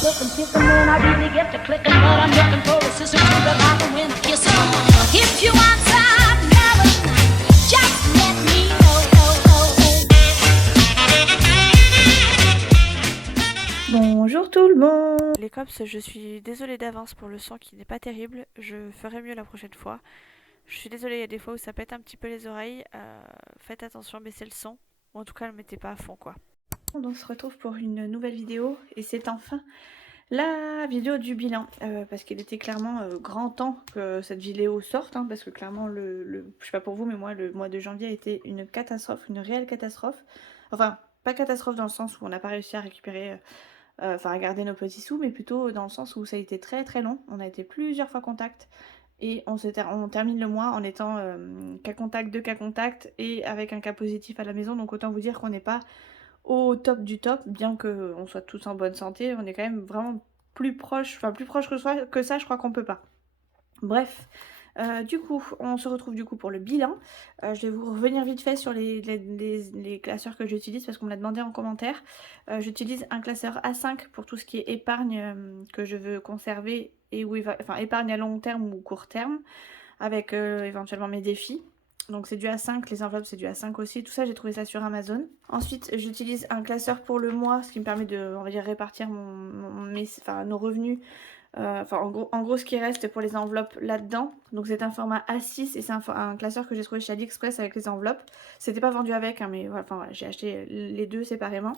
Looking, kissing when I really get to clicking, but I'm looking for a sister to the bottom when I kiss her. If you want some melon, just let me know. Bonjour tout le monde. Les cops, je suis désolée d'avance pour le son qui n'est pas terrible, je ferai mieux la prochaine fois. Je suis désolée, il y a des fois où ça pète un petit peu les oreilles, faites attention, baissez le son, ou en tout cas ne le mettez pas à fond quoi. On se retrouve pour une nouvelle vidéo, et c'est enfin la vidéo du bilan, parce qu'il était clairement grand temps que cette vidéo sorte, hein, parce que clairement, je sais pas pour vous, mais moi le mois de janvier a été une catastrophe, une réelle catastrophe. Enfin, pas catastrophe dans le sens où on n'a pas réussi à récupérer... enfin à garder nos petits sous, mais plutôt dans le sens où ça a été très très long. On a été plusieurs fois contact et on termine le mois en étant cas contact, 2 cas contact et avec un cas positif à la maison. Donc autant vous dire qu'on n'est pas au top du top, bien qu'on soit tous en bonne santé. On est quand même vraiment plus proche, enfin plus proche que ça, je crois qu'on peut pas. Bref. Du coup, on se retrouve du coup pour le bilan. Je vais vous revenir vite fait sur les classeurs que j'utilise parce qu'on me l'a demandé en commentaire. J'utilise un classeur A5 pour tout ce qui est épargne que je veux conserver et où enfin épargne à long terme ou court terme avec éventuellement mes défis. Donc c'est du A5, les enveloppes c'est du A5 aussi, tout ça j'ai trouvé ça sur Amazon. Ensuite j'utilise un classeur pour le mois, ce qui me permet de, on va dire, répartir nos revenus. Enfin en gros ce qui reste pour les enveloppes là-dedans. Donc c'est un format A6 et c'est un classeur que j'ai trouvé chez AliExpress avec les enveloppes. C'était pas vendu avec hein, mais voilà, j'ai acheté les deux séparément.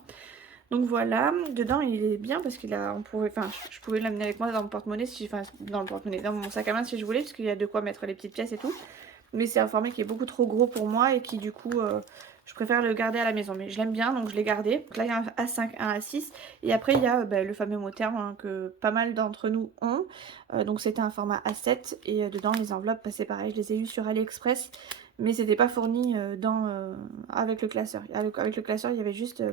Donc voilà, dedans il est bien parce je pouvais l'amener avec moi dans mon porte-monnaie, dans mon sac à main si je voulais, parce qu'il y a de quoi mettre les petites pièces et tout. Mais c'est un format qui est beaucoup trop gros pour moi et qui du coup je préfère le garder à la maison. Mais je l'aime bien donc je l'ai gardé. Donc là il y a un A5, un A6 et après il y a le fameux mot terme hein, que pas mal d'entre nous ont. Donc c'était un format A7 et dedans les enveloppes c'est pareil, je les ai eues sur AliExpress. Mais c'était pas fourni avec le classeur. Avec le classeur il y avait juste...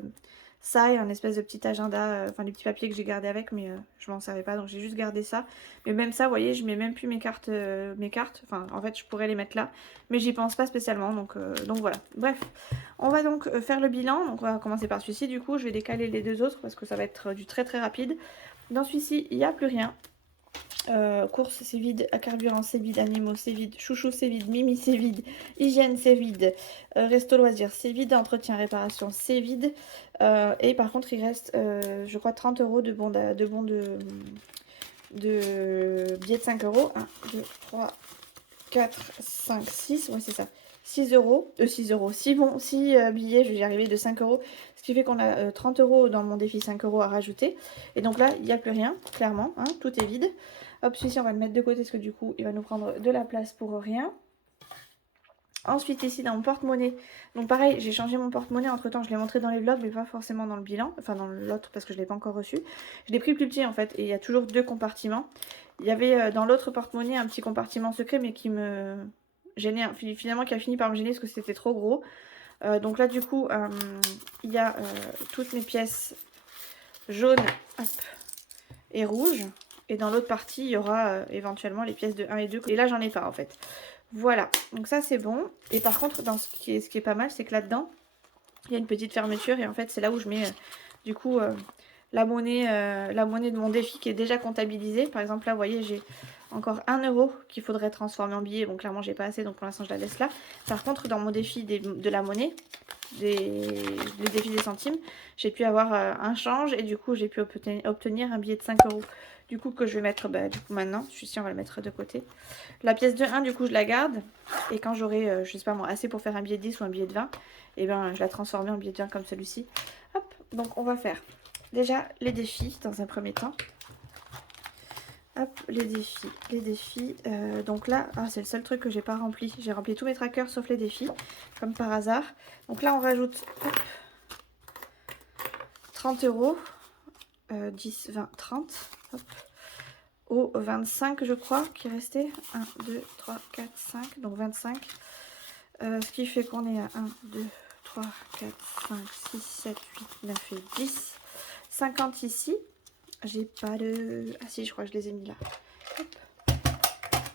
ça et un espèce de petit agenda, enfin les petits papiers que j'ai gardé avec, mais je m'en servais pas donc j'ai juste gardé ça. Mais même ça, vous voyez, je mets même plus mes cartes, enfin en fait je pourrais les mettre là, mais j'y pense pas spécialement donc voilà. Bref, on va donc faire le bilan, donc on va commencer par celui-ci du coup, je vais décaler les deux autres parce que ça va être du très très rapide. Dans celui-ci, il n'y a plus rien. Course c'est vide, carburant c'est vide, animaux c'est vide, chouchou c'est vide, mimi c'est vide, hygiène c'est vide, resto loisirs c'est vide, entretien réparation c'est vide, et par contre il reste je crois 30 € de bons de billets de 5 €. 1, 2, 3, 4, 5, 6, ouais c'est ça, 6 €, 6 billets, je vais y arriver, de 5 €, ce qui fait qu'on a 30 € dans mon défi 5 € à rajouter, et donc là il n'y a plus rien, clairement, hein, tout est vide. Hop, celui-ci on va le mettre de côté parce que du coup il va nous prendre de la place pour rien. Ensuite ici dans mon porte-monnaie, donc pareil j'ai changé mon porte-monnaie entre temps, je l'ai montré dans les vlogs mais pas forcément dans le bilan, enfin dans l'autre parce que je ne l'ai pas encore reçu. Je l'ai pris plus petit en fait et il y a toujours 2 compartiments. Il y avait dans l'autre porte-monnaie un petit compartiment secret mais qui me gênait, finalement qui a fini par me gêner parce que c'était trop gros. Donc là du coup il y a toutes mes pièces jaunes et rouges. Et dans l'autre partie, il y aura éventuellement les pièces de 1 et 2. Et là, j'en ai pas en fait. Voilà, donc ça c'est bon. Et par contre, ce qui est pas mal, c'est que là-dedans, il y a une petite fermeture. Et en fait, c'est là où je mets du coup la monnaie de mon défi qui est déjà comptabilisée. Par exemple, là, vous voyez, j'ai encore 1 € qu'il faudrait transformer en billet. Bon, clairement, j'ai pas assez, donc pour l'instant, je la laisse là. Par contre, dans mon défi de la monnaie, les défis des centimes, j'ai pu avoir un change. Et du coup, j'ai pu obtenir un billet de 5 €. Du coup que je vais mettre du coup maintenant, celui-ci on va le mettre de côté. La pièce de 1 du coup je la garde et quand j'aurai je sais pas moi assez pour faire un billet de 10 ou un billet de 20, et ben je la transformer en billet de 20 comme celui-ci. Hop, donc on va faire déjà les défis dans un premier temps. Hop, les défis, donc là c'est le seul truc que j'ai pas rempli. J'ai rempli tous mes trackers sauf les défis, comme par hasard. Donc là on rajoute 30 €. 10, 20, 30, hop, au 25 je crois qui restait, 1, 2, 3, 4, 5, donc 25, ce qui fait qu'on est à 1, 2, 3, 4, 5, 6, 7, 8, 9 et 10, 50 ici, j'ai pas de... ah si je crois que je les ai mis là,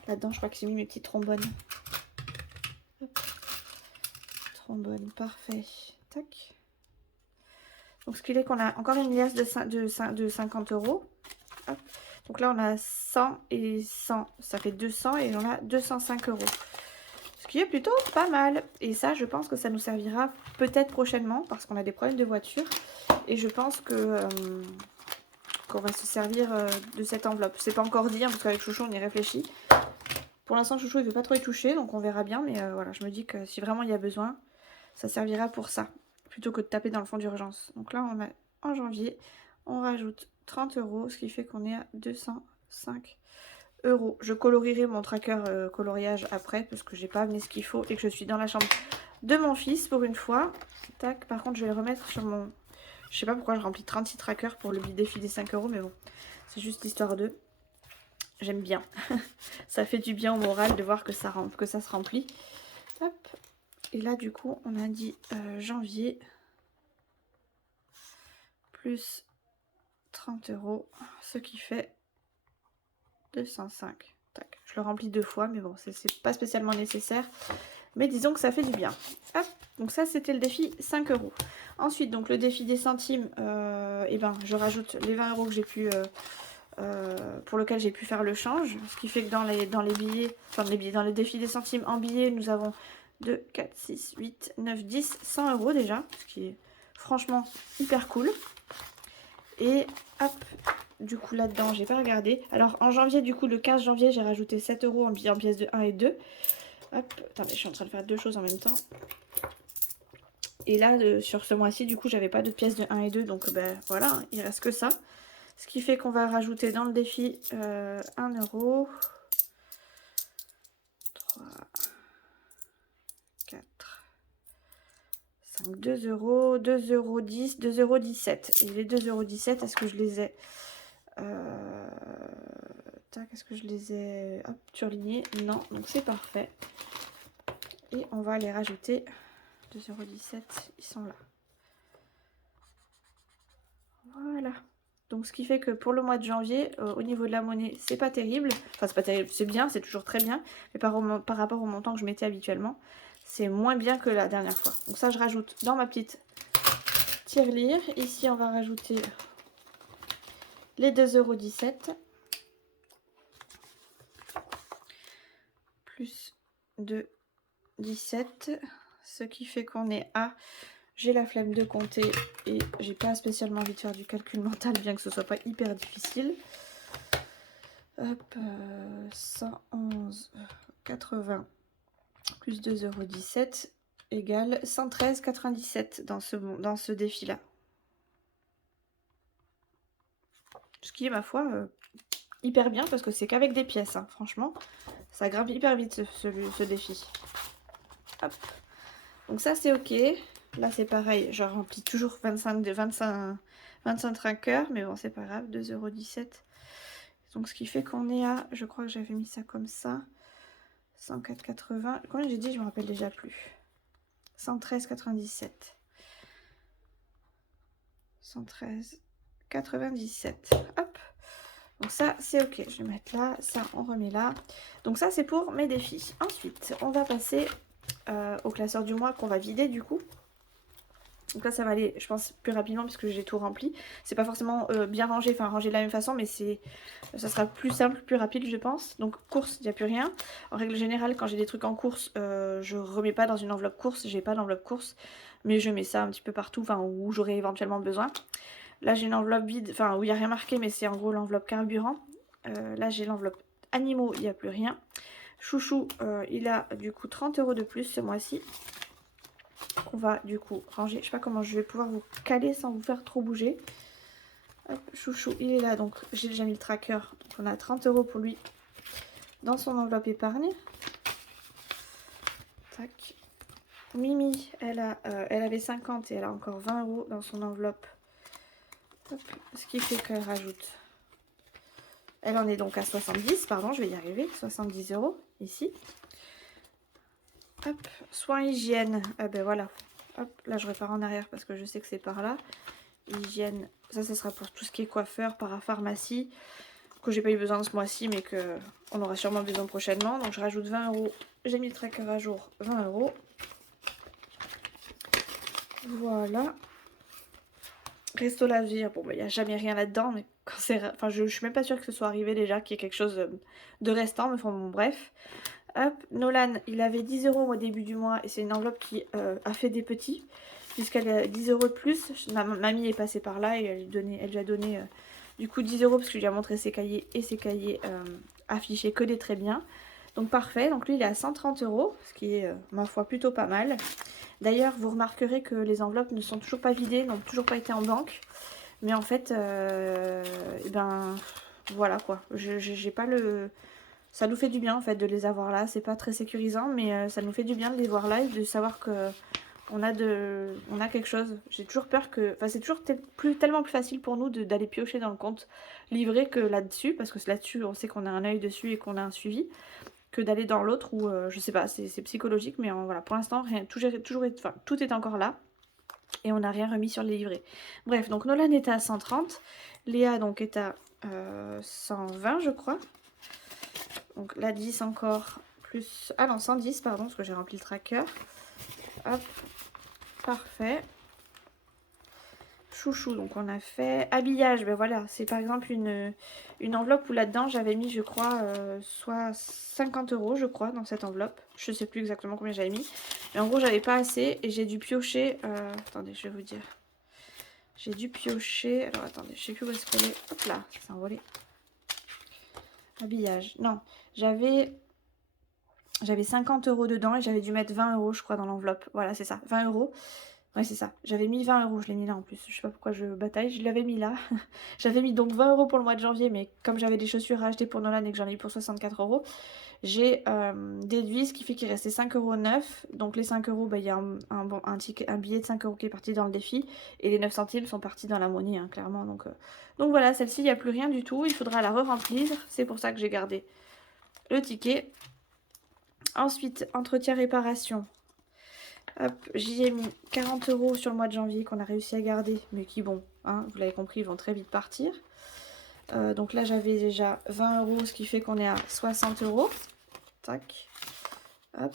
là-dedans je crois que j'ai mis mes petites trombones, hop. Trombone, parfait, tac. Donc ce qui fait qu'on a encore une liasse de 50 €. Hop. Donc là, on a 100 et 100. Ça fait 200 et on a 205 euros. Ce qui est plutôt pas mal. Et ça, je pense que ça nous servira peut-être prochainement parce qu'on a des problèmes de voiture. Et je pense que qu'on va se servir de cette enveloppe. C'est pas encore dit, hein, parce qu'avec Chouchou, on y réfléchit. Pour l'instant, Chouchou, il veut pas trop y toucher, donc on verra bien. Mais voilà, je me dis que si vraiment il y a besoin, ça servira pour ça. Plutôt que de taper dans le fond d'urgence. Donc là, on a en janvier, on rajoute 30 euros, ce qui fait qu'on est à 205 euros. Je colorierai mon tracker coloriage après, parce que j'ai pas amené ce qu'il faut et que je suis dans la chambre de mon fils pour une fois. Tac, par contre, je vais le remettre sur mon... Je sais pas pourquoi je remplis 36 trackers pour le défi des 5 euros, mais bon, c'est juste l'histoire d'eux. J'aime bien. Ça fait du bien au moral de voir que ça se remplit. Hop. Et là, du coup, on a dit janvier plus 30 euros, ce qui fait 205. Tac. Je le remplis 2 fois, mais bon, c'est pas spécialement nécessaire. Mais disons que ça fait du bien. Hop. Donc ça, c'était le défi 5 euros. Ensuite, donc le défi des centimes, et ben, je rajoute les 20 euros que j'ai pu... pour lequel j'ai pu faire le change. Ce qui fait que dans les billets, enfin les billets, dans les défis des centimes en billets, nous avons 2, 4, 6, 8, 9, 10, 100 euros déjà. Ce qui est franchement hyper cool. Et hop, du coup là-dedans, j'ai pas regardé. Alors en janvier, du coup le 15 janvier, j'ai rajouté 7 euros en pièces de 1 et 2. Hop, attendez, je suis en train de faire deux choses en même temps. Et là, sur ce mois-ci, du coup, j'avais pas de pièces de 1 et 2. Donc ben voilà, il reste que ça. Ce qui fait qu'on va rajouter dans le défi 1 euro. 3, 4, 5, 2 euros, 2 euros 10, 2 euros 17. Et les 2 euros 17, est-ce que je les ai... Tac, est-ce que je les ai hop, surlignés? Non, donc c'est parfait. Et on va les rajouter. 2 euros 17, ils sont là. Voilà. Donc ce qui fait que pour le mois de janvier, au niveau de la monnaie, c'est pas terrible. Enfin, c'est pas terrible, c'est bien, c'est toujours très bien. Mais par rapport au montant que je mettais habituellement, c'est moins bien que la dernière fois. Donc ça, je rajoute dans ma petite tirelire. Ici, on va rajouter les 2,17 euros. Plus 2,17. Ce qui fait qu'on est à... J'ai la flemme de compter et j'ai pas spécialement envie de faire du calcul mental, bien que ce soit pas hyper difficile. Hop, 111,80 plus 2,17 € égale 113,97 dans ce défi-là. Ce qui est, ma foi, hyper bien parce que c'est qu'avec des pièces, hein. Franchement, ça grimpe hyper vite ce défi. Hop. Donc ça, c'est ok. Là, c'est pareil, je remplis toujours 25 trackers, mais bon, c'est pas grave, 2,17 €. Donc, ce qui fait qu'on est à, je crois que j'avais mis ça comme ça, 104,80. Combien j'ai dit? Je me rappelle déjà plus. 113,97. 113,97. Hop. Donc ça, c'est ok. Je vais mettre là, ça, on remet là. Donc ça, c'est pour mes défis. Ensuite, on va passer au classeur du mois qu'on va vider du coup. Donc là, ça va aller, je pense, plus rapidement puisque j'ai tout rempli. C'est pas forcément bien rangé, enfin rangé de la même façon, mais ça sera plus simple, plus rapide, je pense. Donc course, il n'y a plus rien. En règle générale, quand j'ai des trucs en course, je remets pas dans une enveloppe course. J'ai pas d'enveloppe course, mais je mets ça un petit peu partout, enfin où j'aurai éventuellement besoin. Là, j'ai une enveloppe vide, enfin où il n'y a rien marqué, mais c'est en gros l'enveloppe carburant. Là, j'ai l'enveloppe animaux, il n'y a plus rien. Chouchou, il a du coup 30 € de plus ce mois-ci. On va du coup ranger. Je sais pas comment je vais pouvoir vous caler sans vous faire trop bouger. Hop, Chouchou, il est là. Donc j'ai déjà mis le tracker. Donc on a 30 € pour lui dans son enveloppe épargne. Tac. Mimi, elle avait 50 et elle a encore 20 € dans son enveloppe. Hop, ce qui fait qu'elle rajoute. Elle en est donc à 70, pardon, je vais y arriver. 70 € ici. Hop, soins hygiène, ben voilà, hop, là je repars en arrière parce que je sais que c'est par là. Hygiène, ça sera pour tout ce qui est coiffeur, parapharmacie, que j'ai pas eu besoin de ce mois-ci mais que on aura sûrement besoin prochainement. Donc je rajoute 20 €, j'ai mis le tracker à jour, 20 €. Voilà. Resto laver, bon ben il n'y a jamais rien là-dedans, mais quand c'est... Enfin, je suis même pas sûre que ce soit arrivé déjà, qu'il y ait quelque chose de restant, mais enfin bon, bref. Hop, Nolan, il avait 10 € au début du mois et c'est une enveloppe qui a fait des petits, puisqu'elle a 10 € de plus. Mamie est passée par là et elle lui a donné du coup 10 € parce que je lui ai montré ses cahiers et ses cahiers affichés que des très bien. Donc parfait, donc lui il est à 130 €, ce qui est ma foi plutôt pas mal. D'ailleurs, vous remarquerez que les enveloppes ne sont toujours pas vidées, n'ont toujours pas été en banque. Mais en fait, eh ben voilà quoi, j'ai pas le... Ça nous fait du bien en fait de les avoir là, c'est pas très sécurisant mais ça nous fait du bien de les voir là et de savoir que on a quelque chose. J'ai toujours peur que... Enfin c'est toujours tellement plus facile pour nous d'aller piocher dans le compte livré que là-dessus, parce que là-dessus on sait qu'on a un œil dessus et qu'on a un suivi, que d'aller dans l'autre où je sais pas, c'est psychologique mais voilà, pour l'instant rien, enfin, tout est encore là. Et on n'a rien remis sur les livrets. Bref, donc Nolan est à 130. Léa donc est à 120 je crois. Donc la 10 encore plus... Ah non, 110 pardon, parce que j'ai rempli le tracker. Hop, parfait. Chouchou, donc on a fait. Habillage, ben voilà, c'est par exemple une enveloppe où là-dedans j'avais mis, je crois, soit 50 € je crois dans cette enveloppe. Je sais plus exactement combien j'avais mis. Mais en gros, j'avais pas assez et j'ai dû piocher. Attendez, je vais vous dire. J'ai dû piocher. Alors attendez, je sais plus où est-ce qu'elle est. Hop là, ça s'est envolé. Habillage. Non, j'avais 50 € dedans et j'avais dû mettre 20 € je crois dans l'enveloppe. Voilà, c'est ça, 20 €. Ouais, c'est ça. J'avais mis 20 €, je l'ai mis là en plus. Je sais pas pourquoi je bataille, je l'avais mis là. J'avais mis donc 20 € pour le mois de janvier, mais comme j'avais des chaussures à acheter pour Nolan et que j'en ai eu pour 64 €, j'ai déduit ce qui fait qu'il restait 5,09 €. Donc les 5 €, bah, il y a un billet de 5 € qui est parti dans le défi et les 9 centimes sont partis dans la monnaie, hein, clairement. Donc voilà, celle-ci, il n'y a plus rien du tout. Il faudra la re-remplir. C'est pour ça que j'ai gardé le ticket. Ensuite, entretien réparation. Hop, j'y ai mis 40 € sur le mois de janvier qu'on a réussi à garder, mais qui, bon, hein, vous l'avez compris, ils vont très vite partir. Donc là, j'avais déjà 20 €, ce qui fait qu'on est à 60 €. Tac. Hop.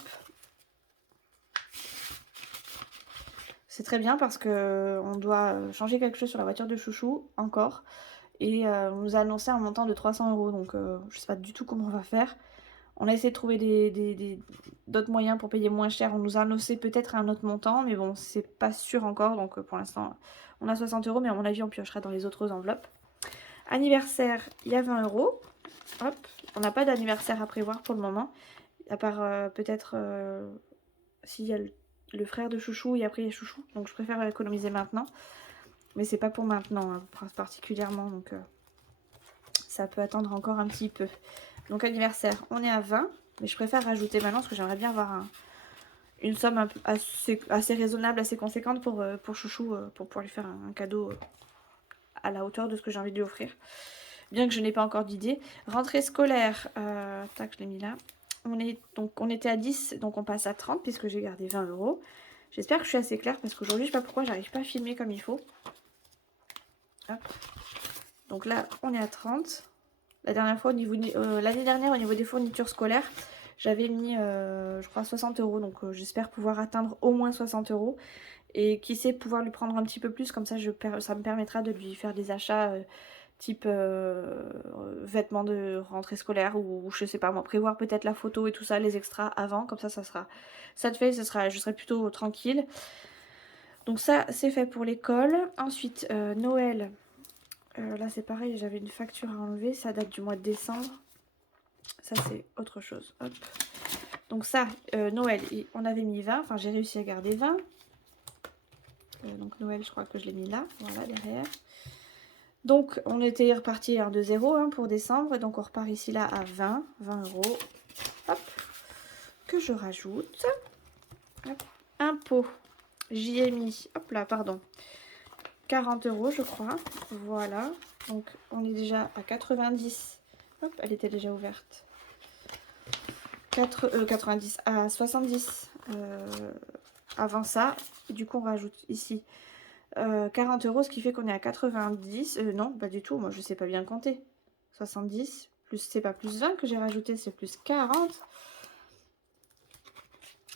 C'est très bien parce que on doit changer quelque chose sur la voiture de Chouchou, encore. Et on nous a annoncé un montant de 300 €, donc je sais pas du tout comment on va faire. On a essayé de trouver d'autres moyens pour payer moins cher. On nous a annoncé peut-être un autre montant, mais bon, c'est pas sûr encore. Donc pour l'instant, on a 60 €, mais à mon avis, on piochera dans les autres enveloppes. Anniversaire, il y a 20 €. Hop, on n'a pas d'anniversaire à prévoir pour le moment. À part peut-être s'il y a le frère de Chouchou et après il y a Chouchou. Donc je préfère économiser maintenant. Mais c'est pas pour maintenant, hein, particulièrement. Donc ça peut attendre encore un petit peu. Donc anniversaire, on est à 20. Mais je préfère rajouter maintenant parce que j'aimerais bien avoir une somme assez raisonnable, assez conséquente pour Chouchou, pour pouvoir lui faire un cadeau à la hauteur de ce que j'ai envie de lui offrir. Bien que je n'ai pas encore d'idée. Rentrée scolaire, tac, je l'ai mis là. On était à 10, donc on passe à 30 puisque j'ai gardé 20 €. J'espère que je suis assez claire parce qu'aujourd'hui, je sais pas pourquoi, j'arrive pas à filmer comme il faut. Hop. Donc là, on est à 30. La dernière fois, l'année dernière, au niveau des fournitures scolaires, j'avais mis, je crois, 60 €. Donc j'espère pouvoir atteindre au moins 60 €. Et qui sait, pouvoir lui prendre un petit peu plus. Comme ça, ça me permettra de lui faire des achats type vêtements de rentrée scolaire. Ou je sais pas moi, prévoir peut-être la photo et tout ça, les extras avant. Comme ça, ça te fait, je serai plutôt tranquille. Donc ça, c'est fait pour l'école. Ensuite, Noël. Là c'est pareil, j'avais une facture à enlever, ça date du mois de décembre. Ça c'est autre chose. Hop. Donc ça, Noël, on avait mis 20, enfin j'ai réussi à garder 20. Donc Noël, je crois que je l'ai mis là, voilà derrière. Donc on était reparti de 0 hein, pour décembre, donc on repart ici là à 20 €. Hop, que je rajoute. Hop. Impôt, j'y ai mis, hop là, pardon. 40 € je crois, voilà, donc on est déjà à 90, hop, elle était déjà ouverte, 90 à 70 avant ça, et du coup on rajoute ici 40 €, ce qui fait qu'on est à 90, non, pas du tout, moi je sais pas bien compter, 70, plus c'est pas plus 20 que j'ai rajouté, c'est plus 40, vous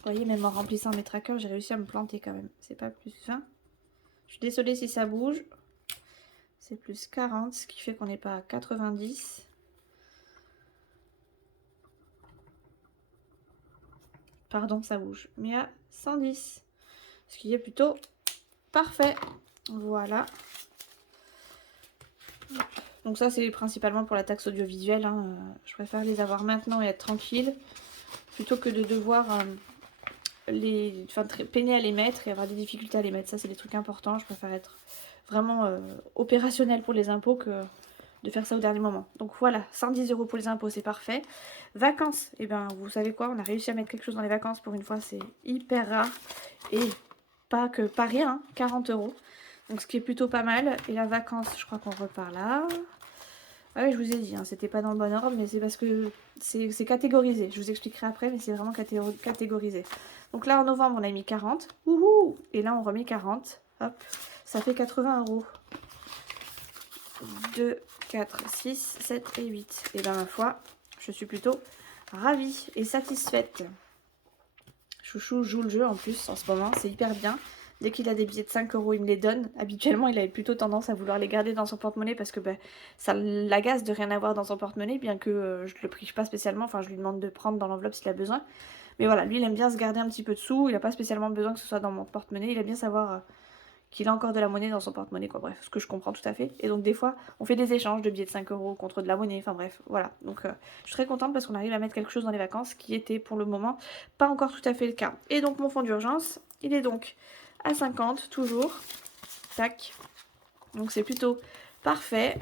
voyez, même en remplissant mes trackers, j'ai réussi à me planter quand même, c'est pas plus 20. Je suis désolée si ça bouge. c'est plus 40, ce qui fait qu'on n'est pas à 90. Pardon, ça bouge. Mais à 110. Ce qui est plutôt parfait. Voilà. Donc ça, c'est principalement pour la taxe audiovisuelle. Hein. Je préfère les avoir maintenant et être tranquille, plutôt que de devoir peiner à les mettre et avoir des difficultés à les mettre. Ça, c'est des trucs importants. Je préfère être vraiment opérationnel pour les impôts que de faire ça au dernier moment. Donc voilà, 110 € pour les impôts, c'est parfait. Vacances, et ben vous savez quoi, on a réussi à mettre quelque chose dans les vacances pour une fois, c'est hyper rare. Et pas rien, hein, 40 €. Donc ce qui est plutôt pas mal. Et la vacance, je crois qu'on repart là. Ah oui, je vous ai dit, hein, c'était pas dans le bon ordre, mais c'est parce que c'est catégorisé. Je vous expliquerai après, mais c'est vraiment catégorisé. Donc là, en novembre, on a mis 40. Wouhou! Et là, on remet 40. Hop, ça fait 80 €. 2, 4, 6, 7 et 8. Et bien ma foi, je suis plutôt ravie et satisfaite. Chouchou joue le jeu en plus en ce moment, c'est hyper bien. Dès qu'il a des billets de 5 €, il me les donne. Habituellement, il avait plutôt tendance à vouloir les garder dans son porte-monnaie parce que ça l'agace de rien avoir dans son porte-monnaie, bien que je ne le prive pas spécialement. Enfin, je lui demande de prendre dans l'enveloppe s'il a besoin. Mais voilà, lui, il aime bien se garder un petit peu de sous. Il n'a pas spécialement besoin que ce soit dans mon porte-monnaie. Il aime bien savoir qu'il a encore de la monnaie dans son porte-monnaie, quoi. Bref, ce que je comprends tout à fait. Et donc, des fois, on fait des échanges de billets de 5 € contre de la monnaie. Enfin, bref, voilà. Donc, je suis très contente parce qu'on arrive à mettre quelque chose dans les vacances qui était, pour le moment, pas encore tout à fait le cas. Et donc, mon fonds d'urgence, il est donc à 50, toujours. Tac. Donc, c'est plutôt parfait.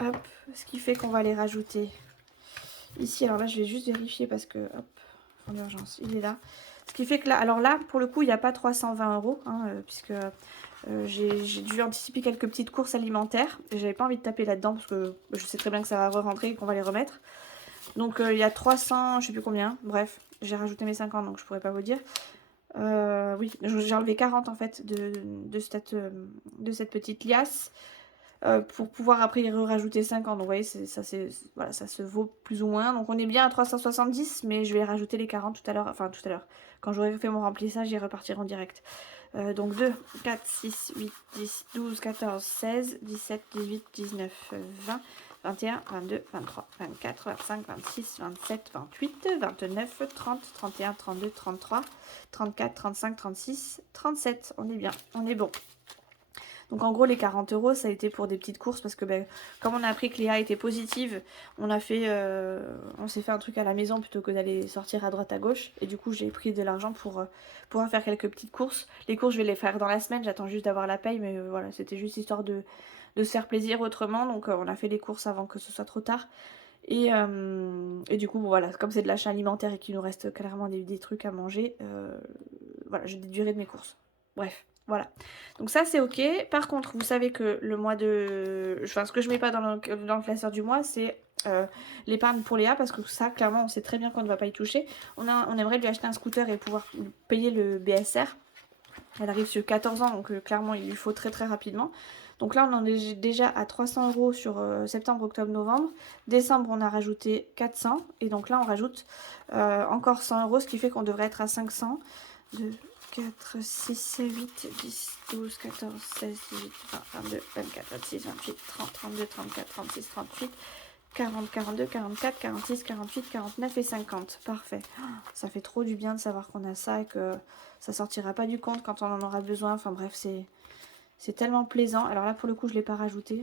Hop. Ce qui fait qu'on va les rajouter ici. Alors là, je vais juste vérifier parce que, hop, fonds d'urgence, il est là. Ce qui fait que là, alors là, pour le coup, il n'y a pas 320 €, hein, puisque j'ai dû anticiper quelques petites courses alimentaires. J'avais pas envie de taper là-dedans parce que je sais très bien que ça va re-rentrer et qu'on va les remettre. Donc il y a 300, je sais plus combien. Bref, j'ai rajouté mes 50, donc je pourrais pas vous dire. Oui, j'ai enlevé 40 en fait de cette petite liasse. Pour pouvoir après y rajouter 50. Donc vous voyez, voilà, ça se vaut plus ou moins. Donc on est bien à 370, mais je vais rajouter les 40 tout à l'heure. Enfin tout à l'heure. Quand j'aurai fait mon remplissage, ils repartiront direct. Donc 2, 4, 6, 8, 10, 12, 14, 16, 17, 18, 19, 20, 21, 22, 23, 24, 25, 26, 27, 28, 29, 30, 31, 32, 33, 34, 35, 36, 37. On est bien, on est bon. Donc en gros les 40 €, ça a été pour des petites courses parce que comme on a appris que Léa était positive, on s'est fait un truc à la maison plutôt que d'aller sortir à droite à gauche. Et du coup j'ai pris de l'argent pour pouvoir faire quelques petites courses. Les courses je vais les faire dans la semaine, j'attends juste d'avoir la paye, mais voilà, c'était juste histoire de se faire plaisir autrement. Donc on a fait les courses avant que ce soit trop tard. Et du coup voilà, comme c'est de l'achat alimentaire et qu'il nous reste clairement des trucs à manger, voilà, je déduirai de mes courses. Bref. Voilà, donc ça c'est ok. Par contre, vous savez que le mois de... Enfin, ce que je mets pas dans le classeur du mois, c'est l'épargne pour Léa, parce que ça, clairement, on sait très bien qu'on ne va pas y toucher. On aimerait lui acheter un scooter et pouvoir payer le BSR. Elle arrive sur 14 ans, donc clairement, il lui faut très très rapidement. Donc là, on en est déjà à 300 € sur septembre, octobre, novembre. Décembre, on a rajouté 400. Et donc là, on rajoute encore 100 €, ce qui fait qu'on devrait être à 500. 2, 4, 6, 8, 10, 12, 14, 16, 18, 20, 22, 24, 26, 28, 30, 32, 34, 36, 38, 40, 42, 44, 46, 48, 49 et 50. Parfait. Ça fait trop du bien de savoir qu'on a ça et que ça sortira pas du compte quand on en aura besoin. Enfin bref, c'est tellement plaisant. Alors là, pour le coup, je ne l'ai pas rajouté.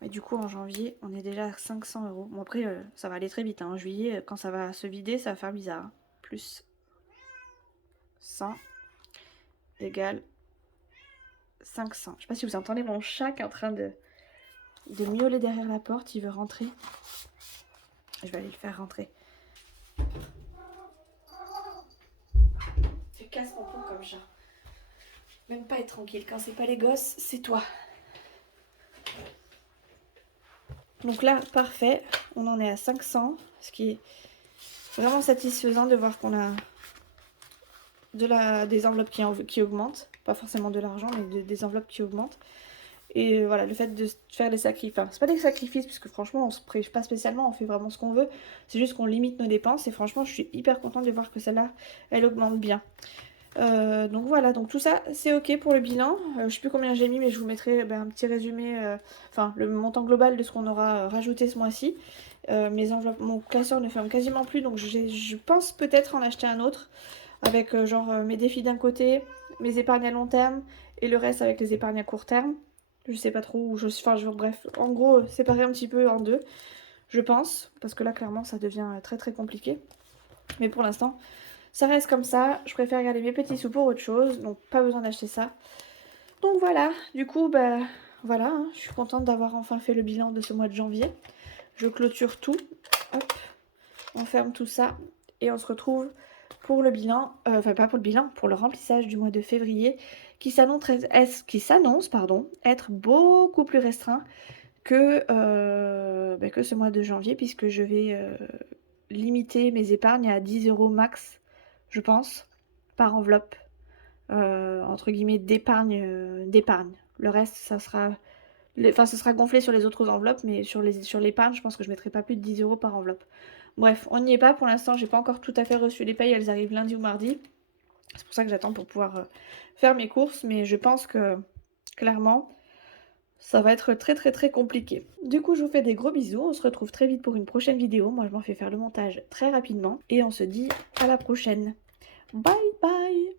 Mais du coup, en janvier, on est déjà à 500 €. Bon, après, ça va aller très vite. Hein. En juillet, quand ça va se vider, ça va faire bizarre. Hein. Plus 100 égale 500. Je sais pas si vous entendez mon chat qui est en train de miauler derrière la porte. Il veut rentrer. Je vais aller le faire rentrer. Tu casses mon pot comme chat. Même pas être tranquille. Quand c'est pas les gosses, c'est toi. Donc là, parfait. On en est à 500. Ce qui est vraiment satisfaisant de voir qu'on a des enveloppes qui augmentent. Pas forcément de l'argent, mais des enveloppes qui augmentent. Et voilà, le fait de faire des sacrifices, enfin, c'est pas des sacrifices, puisque franchement, on se prive pas spécialement, on fait vraiment ce qu'on veut. C'est juste qu'on limite nos dépenses. Et franchement, je suis hyper contente de voir que celle-là, elle augmente bien. Donc voilà, donc tout ça c'est ok pour le bilan. Je sais plus combien j'ai mis, mais je vous mettrai un petit résumé, enfin le montant global de ce qu'on aura rajouté ce mois-ci. Mes enveloppes, mon classeur ne ferme quasiment plus, donc je pense peut-être en acheter un autre avec genre mes défis d'un côté, mes épargnes à long terme et le reste avec les épargnes à court terme. Je sais pas trop où bref, en gros séparer un petit peu en deux, je pense, parce que là clairement ça devient très très compliqué. Mais pour l'instant, ça reste comme ça. Je préfère garder mes petits sous pour autre chose, donc pas besoin d'acheter ça. Donc voilà, du coup, bah voilà, hein, je suis contente d'avoir enfin fait le bilan de ce mois de janvier. Je clôture tout, hop, on ferme tout ça et on se retrouve pour le bilan, enfin pas pour le bilan, pour le remplissage du mois de février qui s'annonce, pardon, être beaucoup plus restreint que ce mois de janvier puisque je vais limiter mes épargnes à 10 € max, je pense, par enveloppe, entre guillemets, d'épargne. Le reste, ça sera, ça sera gonflé sur les autres enveloppes, mais sur l'épargne, je pense que je mettrai pas plus de 10 € par enveloppe. Bref, on n'y est pas pour l'instant, j'ai pas encore tout à fait reçu les payes, elles arrivent lundi ou mardi. C'est pour ça que j'attends pour pouvoir faire mes courses, mais je pense que, clairement, ça va être très très très compliqué. Du coup, je vous fais des gros bisous. On se retrouve très vite pour une prochaine vidéo. Moi, je m'en fais faire le montage très rapidement. Et on se dit à la prochaine. Bye bye!